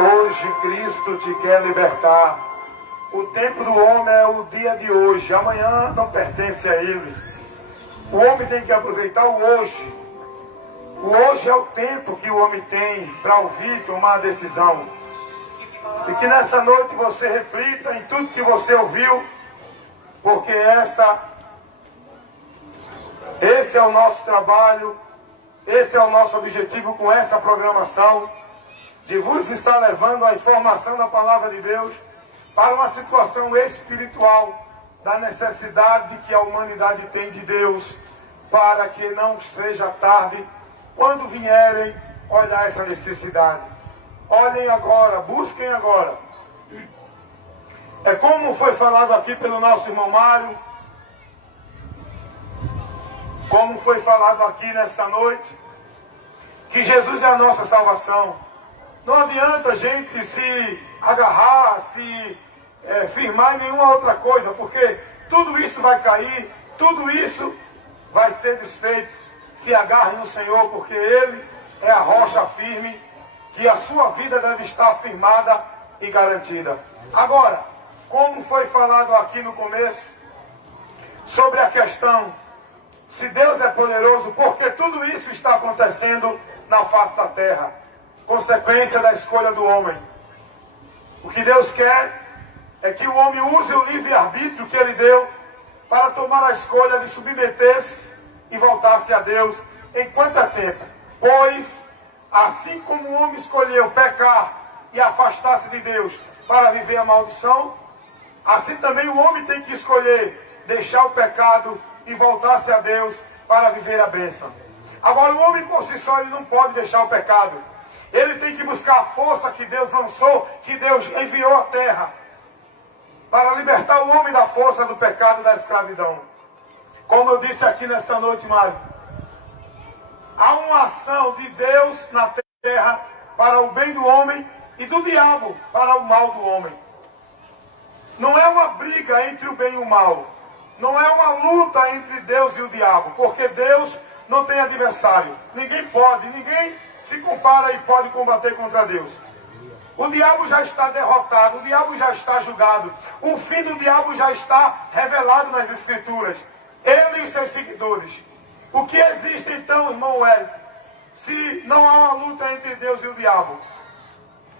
Hoje Cristo te quer libertar. O tempo do homem é o dia de hoje. Amanhã não pertence a ele. O homem tem que aproveitar o hoje. O hoje é o tempo que o homem tem para ouvir e tomar a decisão. E que nessa noite você reflita em tudo que você ouviu, porque esse é o nosso trabalho, esse é o nosso objetivo com essa programação, de vos estar levando a informação da palavra de Deus para uma situação espiritual da necessidade que a humanidade tem de Deus, para que não seja tarde quando vierem olhar essa necessidade. Olhem agora, busquem agora. É como foi falado aqui pelo nosso irmão Mário, como foi falado aqui nesta noite, que Jesus é a nossa salvação. Não adianta a gente se agarrar, se firmar em nenhuma outra coisa, porque tudo isso vai cair, tudo isso vai ser desfeito. Se agarre no Senhor, porque Ele é a rocha firme, que a sua vida deve estar firmada e garantida. Agora, como foi falado aqui no começo, sobre a questão, se Deus é poderoso, porque tudo isso está acontecendo na face da terra, consequência da escolha do homem. O que Deus quer é que o homem use o livre-arbítrio que Ele deu para tomar a escolha de submeter-se e voltar-se a Deus enquanto é tempo. Pois, assim como o homem escolheu pecar e afastar-se de Deus para viver a maldição, assim também o homem tem que escolher deixar o pecado e voltar-se a Deus para viver a bênção. Agora, o homem por si só ele não pode deixar o pecado. Ele tem que buscar a força que Deus lançou, que Deus enviou à terra, para libertar o homem da força do pecado e da escravidão. Como eu disse aqui nesta noite, Mário, há uma ação de Deus na terra para o bem do homem e do diabo para o mal do homem. Não é uma briga entre o bem e o mal. Não é uma luta entre Deus e o diabo, porque Deus não tem adversário. Ninguém se compara e pode combater contra Deus. O diabo já está derrotado, o diabo já está julgado. O fim do diabo já está revelado nas Escrituras. Ele e os seus seguidores. O que existe então, irmão Hélio, se não há uma luta entre Deus e o diabo?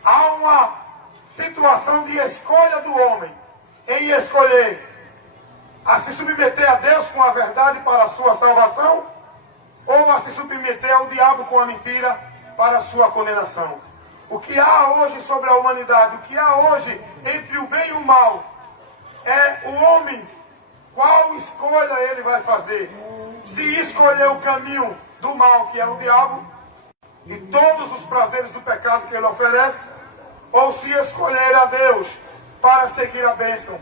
Há uma situação de escolha do homem em escolher a se submeter a Deus com a verdade para a sua salvação, ou a se submeter ao diabo com a mentira para a sua condenação. O que há hoje sobre a humanidade, o que há hoje entre o bem e o mal, é o homem, qual escolha ele vai fazer. Se escolher o caminho do mal, que é o diabo, e todos os prazeres do pecado que ele oferece, ou se escolher a Deus para seguir a bênção,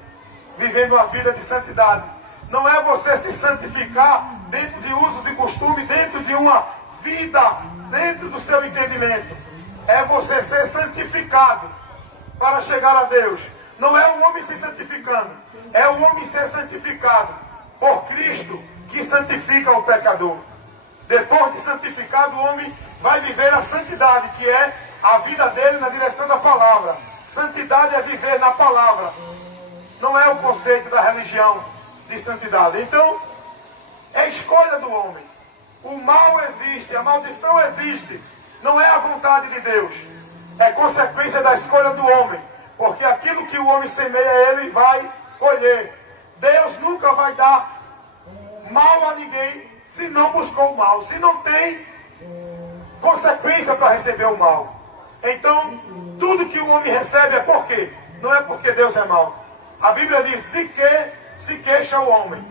vivendo uma vida de santidade. Não é você se santificar dentro de usos e costumes, dentro de uma vida, dentro do seu entendimento. É você ser santificado para chegar a Deus. Não é o homem se santificando, é o homem ser santificado por Cristo, que santifica o pecador. Depois de santificado, o homem vai viver a santidade, que é a vida dele na direção da palavra. Santidade é viver na palavra. Não é o conceito da religião de santidade. Então, é escolha do homem. O mal existe, a maldição existe. Não é a vontade de Deus. É consequência da escolha do homem. Porque aquilo que o homem semeia, ele vai colher. Deus nunca vai dar mal a ninguém se não buscou o mal. Se não tem consequência para receber o mal. Então, tudo que o homem recebe é por quê? Não é porque Deus é mau. A Bíblia diz, de que se queixa o homem?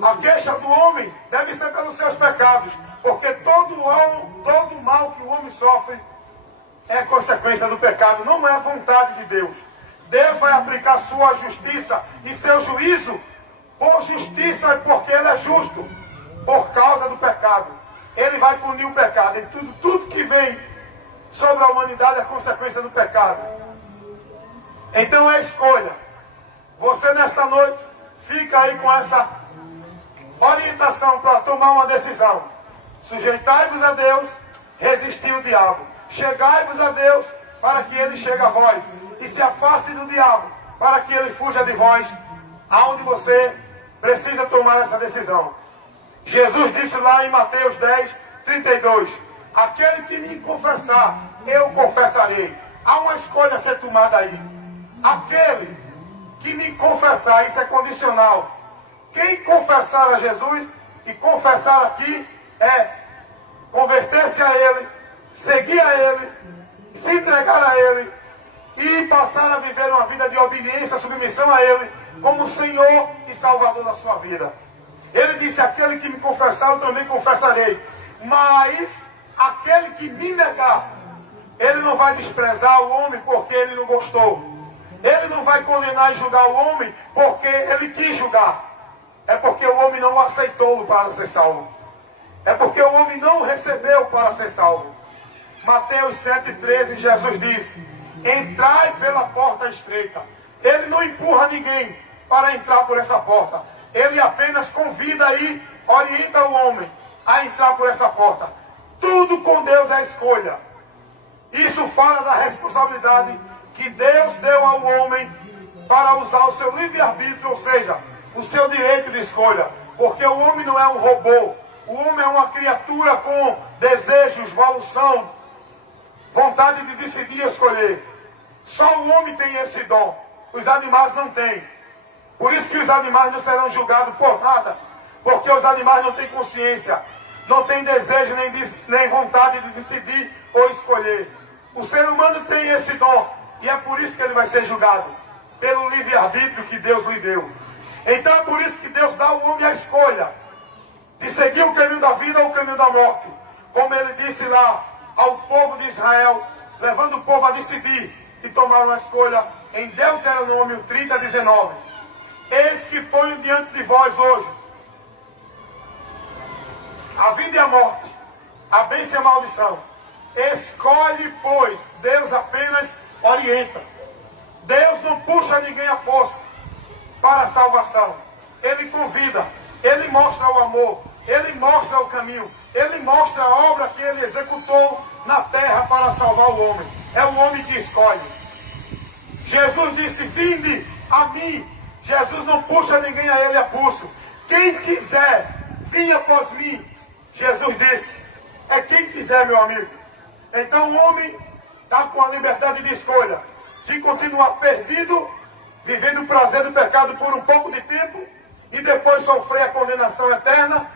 A queixa do homem deve ser pelos seus pecados, porque todo mal que o homem sofre é consequência do pecado, não é vontade de Deus. Deus vai aplicar sua justiça e seu juízo por justiça, porque Ele é justo, por causa do pecado. Ele vai punir o pecado, e tudo que vem sobre a humanidade é consequência do pecado. Então é escolha. Você nessa noite fica aí com essa orientação para tomar uma decisão. Sujeitai-vos a Deus, resistir o diabo. Chegai-vos a Deus para que ele chegue a vós, e se afaste do diabo, para que ele fuja de vós, aonde você precisa tomar essa decisão. Jesus disse lá em Mateus 10, 32, aquele que me confessar, eu confessarei. Há uma escolha a ser tomada aí. Aquele que me confessar, isso é condicional. Quem confessar a Jesus, e confessar aqui é converter-se a Ele, seguir a Ele, se entregar a Ele e passar a viver uma vida de obediência, submissão a Ele, como Senhor e Salvador da sua vida. Ele disse, aquele que me confessar, eu também confessarei. Mas aquele que me negar, ele não vai desprezar o homem porque ele não gostou. Ele não vai condenar e julgar o homem porque ele quis julgar. É porque o homem não aceitou para ser salvo. É porque o homem não recebeu para ser salvo. Mateus 7,13, Jesus diz, entrai pela porta estreita. Ele não empurra ninguém para entrar por essa porta. Ele apenas convida e orienta o homem a entrar por essa porta. Tudo com Deus é escolha. Isso fala da responsabilidade que Deus deu ao homem para usar o seu livre-arbítrio, ou seja, o seu direito de escolha. Porque o homem não é um robô. O homem é uma criatura com desejos, evolução, vontade de decidir e escolher. Só o homem tem esse dom. Os animais não têm. Por isso que os animais não serão julgados por nada. Porque os animais não têm consciência. Não têm desejo nem vontade de decidir ou escolher. O ser humano tem esse dom. E é por isso que ele vai ser julgado. Pelo livre-arbítrio que Deus lhe deu. Então é por isso que Deus dá ao homem a escolha. De seguir o caminho da vida ou o caminho da morte. Como ele disse lá ao povo de Israel. Levando o povo a decidir. E tomar uma escolha em Deuteronômio 30, 19. Eis que ponho diante de vós hoje a vida e a morte, a bênção e a maldição. Escolhe, pois. Deus apenas orienta. Deus não puxa ninguém à força para a salvação. Ele convida, Ele mostra o amor, Ele mostra o caminho, Ele mostra a obra que Ele executou na terra para salvar o homem. É o homem que escolhe. Jesus disse, vinde a mim. Jesus não puxa ninguém a Ele a pulso. Quem quiser, vinha após mim. Jesus disse, é quem quiser, meu amigo. Então o homem está com a liberdade de escolha, de continuar perdido, vivendo o prazer do pecado por um pouco de tempo, e depois sofrer a condenação eterna,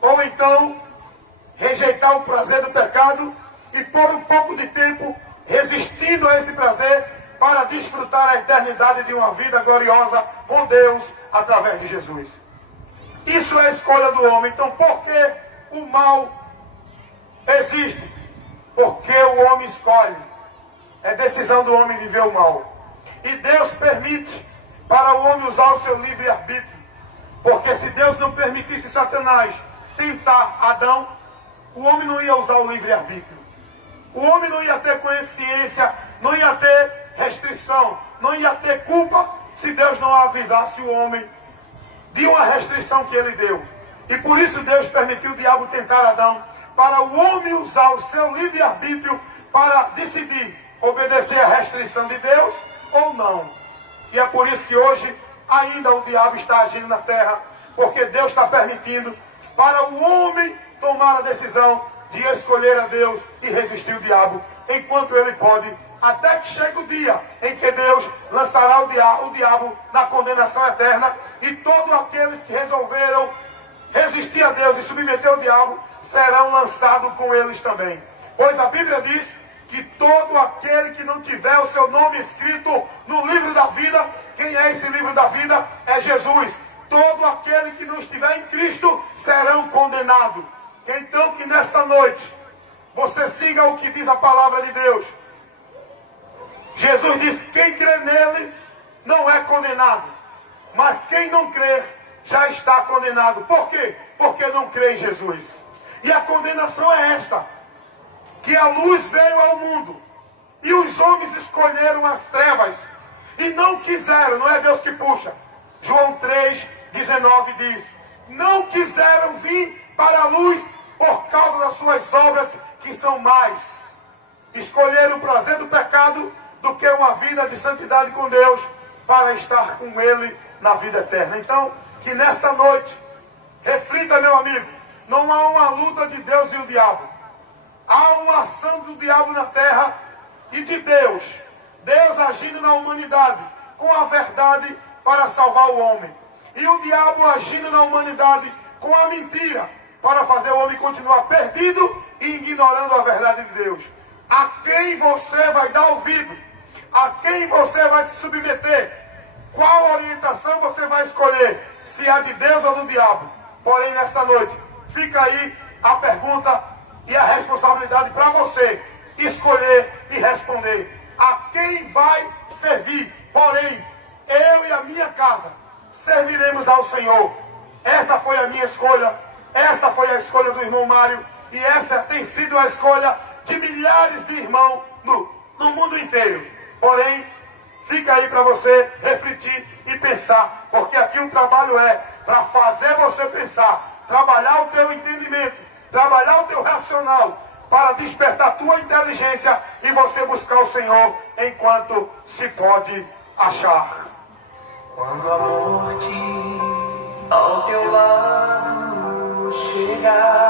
ou então rejeitar o prazer do pecado, e por um pouco de tempo, resistindo a esse prazer, para desfrutar a eternidade de uma vida gloriosa com Deus, através de Jesus. Isso é a escolha do homem. Então, por que o mal existe? Porque o homem escolhe. É decisão do homem viver o mal. E Deus permite para o homem usar o seu livre-arbítrio. Porque se Deus não permitisse Satanás tentar Adão, o homem não ia usar o livre-arbítrio. O homem não ia ter consciência, não ia ter restrição, não ia ter culpa se Deus não avisasse o homem de uma restrição que ele deu. E por isso Deus permitiu o diabo tentar Adão, para o homem usar o seu livre-arbítrio para decidir obedecer à restrição de Deus ou não. E é por isso que hoje ainda o diabo está agindo na terra, porque Deus está permitindo para o homem tomar a decisão de escolher a Deus e resistir o diabo, enquanto ele pode, até que chegue o dia em que Deus lançará o diabo na condenação eterna, e todos aqueles que resolveram resistir a Deus e submeter o diabo serão lançados com eles também. Pois a Bíblia diz que todo aquele que não tiver o seu nome escrito no livro da vida, quem é esse livro da vida? É Jesus. Todo aquele que não estiver em Cristo serão condenados. Então que nesta noite você siga o que diz a palavra de Deus. Jesus diz, quem crê nele não é condenado, mas quem não crer já está condenado. Por quê? Porque não crê em Jesus. E a condenação é esta, que a luz veio ao mundo, e os homens escolheram as trevas, e não quiseram, não é Deus que puxa. João 3,19 diz, não quiseram vir para a luz por causa das suas obras que são más. Escolheram o prazer do pecado pecado do que uma vida de santidade com Deus para estar com Ele na vida eterna. Então, que nesta noite, reflita, meu amigo, não há uma luta de Deus e o diabo. Há uma ação do diabo na terra e de Deus. Deus agindo na humanidade com a verdade para salvar o homem. E o diabo agindo na humanidade com a mentira para fazer o homem continuar perdido e ignorando a verdade de Deus. A quem você vai dar ouvido? A quem você vai se submeter? Qual orientação você vai escolher? Se é de Deus ou do diabo? Porém, nessa noite, fica aí a pergunta e a responsabilidade para você escolher e responder. A quem vai servir? Porém, eu e a minha casa serviremos ao Senhor. Essa foi a minha escolha. Essa foi a escolha do irmão Mário. E essa tem sido a escolha de milhares de irmãos no mundo inteiro. Porém, fica aí para você refletir e pensar. Porque aqui o trabalho é para fazer você pensar. Trabalhar o teu entendimento. Trabalhar o teu racional. Para despertar a tua inteligência e você buscar o Senhor enquanto se pode achar. Quando a morte ao teu lado chegar,